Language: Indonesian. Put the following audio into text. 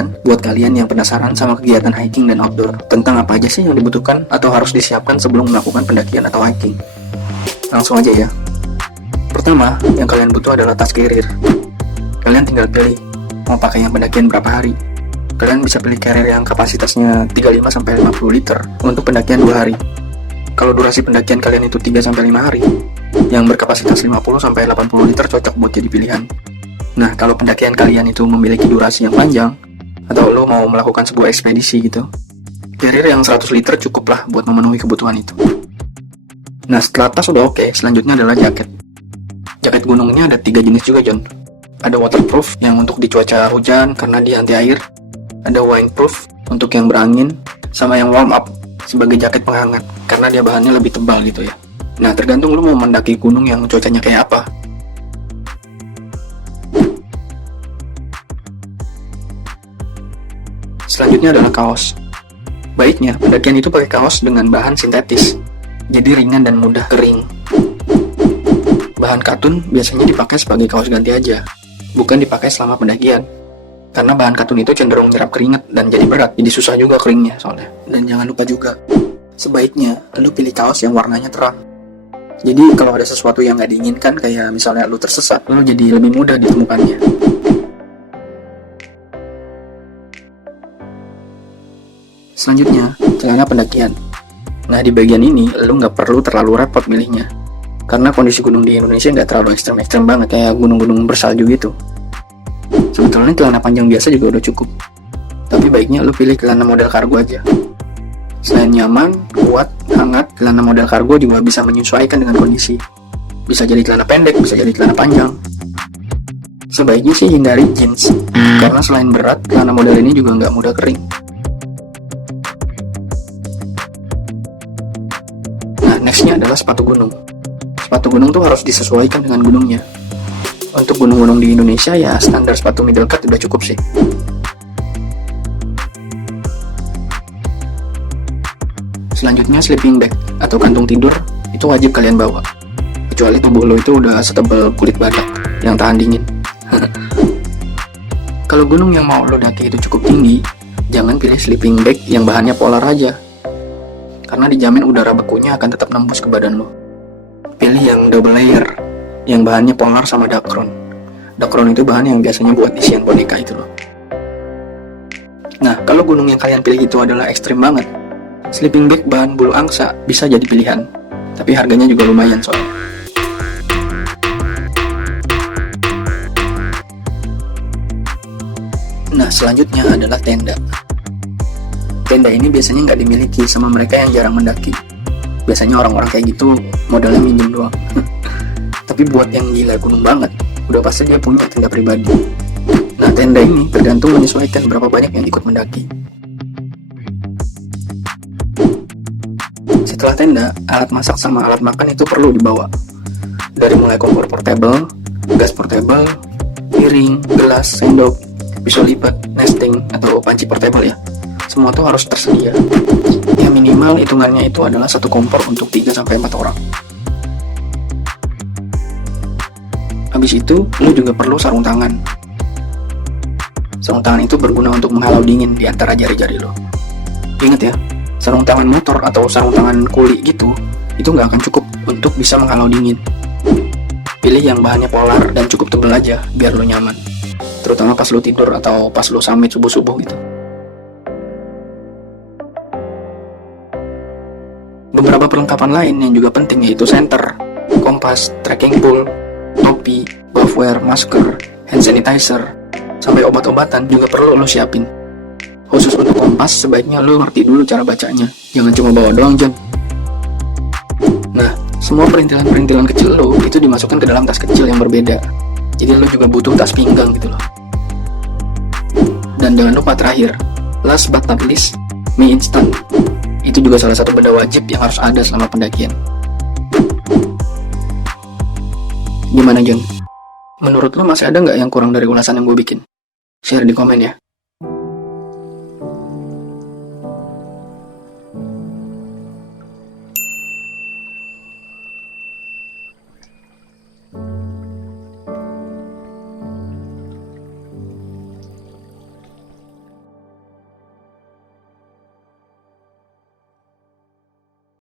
pendakian buat kalian yang penasaran sama kegiatan hiking dan outdoor. Tentang apa aja sih yang dibutuhkan atau harus disiapkan sebelum melakukan pendakian atau hiking. Langsung aja ya. Pertama, yang kalian butuh adalah tas carrier. Kalian tinggal pilih mau pakai yang pendakian berapa hari. Kalian bisa pilih carrier yang kapasitasnya 35-50 liter untuk pendakian 2 hari. Kalau durasi pendakian kalian itu 3-5 hari, yang berkapasitas 50-80 liter cocok buat jadi pilihan. Nah, kalau pendakian kalian itu memiliki durasi yang panjang, atau lo mau melakukan sebuah ekspedisi gitu, carrier yang 100 liter cukup lah buat memenuhi kebutuhan itu. Nah, setelah tas udah oke, selanjutnya adalah jaket. Jaket gunungnya ada 3 jenis juga, John. Ada waterproof yang untuk di cuaca hujan karena dia anti air. Ada windproof untuk yang berangin, sama yang warm up sebagai jaket penghangat karena dia bahannya lebih tebal gitu ya. Nah, tergantung lu mau mendaki gunung yang cuacanya kayak apa. Selanjutnya adalah kaos. Baiknya, pendakian itu pakai kaos dengan bahan sintetis, jadi ringan dan mudah kering. Bahan katun biasanya dipakai sebagai kaos ganti aja, bukan dipakai selama pendakian. Karena bahan katun itu cenderung nyerap keringat dan jadi berat, jadi susah juga keringnya soalnya. Dan jangan lupa juga, sebaiknya lu pilih kaos yang warnanya terang. Jadi kalau ada sesuatu yang nggak diinginkan, kayak misalnya lu tersesat, lu jadi lebih mudah ditemukannya. Selanjutnya, celana pendakian. Nah, di bagian ini lu nggak perlu terlalu repot milihnya, karena kondisi gunung di Indonesia nggak terlalu ekstrem-ekstrem banget kayak gunung-gunung bersalju gitu. Sebetulnya celana panjang biasa juga udah cukup, tapi baiknya lu pilih celana model kargo aja. Selain nyaman, kuat, hangat, celana model kargo juga bisa menyesuaikan dengan kondisi. Bisa jadi celana pendek, bisa jadi celana panjang. Sebaiknya sih hindari jeans, karena selain berat, celana model ini juga nggak mudah kering. Nah, nextnya adalah sepatu gunung. Sepatu gunung tuh harus disesuaikan dengan gunungnya. Untuk gunung-gunung di Indonesia ya standar sepatu middle cut udah cukup sih. Selanjutnya sleeping bag atau kantung tidur itu wajib kalian bawa, kecuali tubuh lo itu udah setebal kulit badak yang tahan dingin. Kalau gunung yang mau lo daki itu cukup tinggi, jangan pilih sleeping bag yang bahannya polar aja, karena dijamin udara bekunya akan tetap nembus ke badan lo. Pilih yang double layer, yang bahannya polar sama Dacron. Dacron itu bahan yang biasanya buat isian boneka itu loh. Nah, kalau gunung yang kalian pilih itu adalah ekstrim banget, sleeping bag bahan bulu angsa bisa jadi pilihan, tapi harganya juga lumayan soalnya. Nah, selanjutnya adalah tenda. Tenda ini biasanya nggak dimiliki sama mereka yang jarang mendaki. Biasanya orang-orang kayak gitu modalnya minjem doang. Tapi buat yang gila gunung banget, udah pasti dia punya tenda pribadi. Nah, tenda ini tergantung menyesuaikan berapa banyak yang ikut mendaki. Setelah tenda, alat masak sama alat makan itu perlu dibawa. Dari mulai kompor portable, gas portable, piring, gelas, sendok, pisau lipat, nesting, atau panci portable ya. Semua tuh harus tersedia. Ya minimal hitungannya itu adalah satu kompor untuk 3-4 orang. Habis itu, lu juga perlu sarung tangan. Sarung tangan itu berguna untuk menghalau dingin di antara jari-jari lo. Ingat ya, sarung tangan motor atau sarung tangan kuli gitu, itu nggak akan cukup untuk bisa menghalau dingin. Pilih yang bahannya polar dan cukup tebal aja, biar lo nyaman. Terutama pas lo tidur atau pas lo summit subuh-subuh gitu. Beberapa perlengkapan lain yang juga penting yaitu senter, kompas, trekking pole, topi, buffwear, masker, hand sanitizer, sampai obat-obatan juga perlu lo siapin. Khusus untuk kompas, sebaiknya lo ngerti dulu cara bacanya, jangan cuma bawa doang, John. Nah, semua perintilan-perintilan kecil lo itu dimasukkan ke dalam tas kecil yang berbeda. Jadi lo juga butuh tas pinggang gitu loh. Dan jangan lupa terakhir, last but not least, mie instan. Itu juga salah satu benda wajib yang harus ada selama pendakian. Gimana, John? Menurut lo masih ada nggak yang kurang dari ulasan yang gue bikin? Share di komen ya.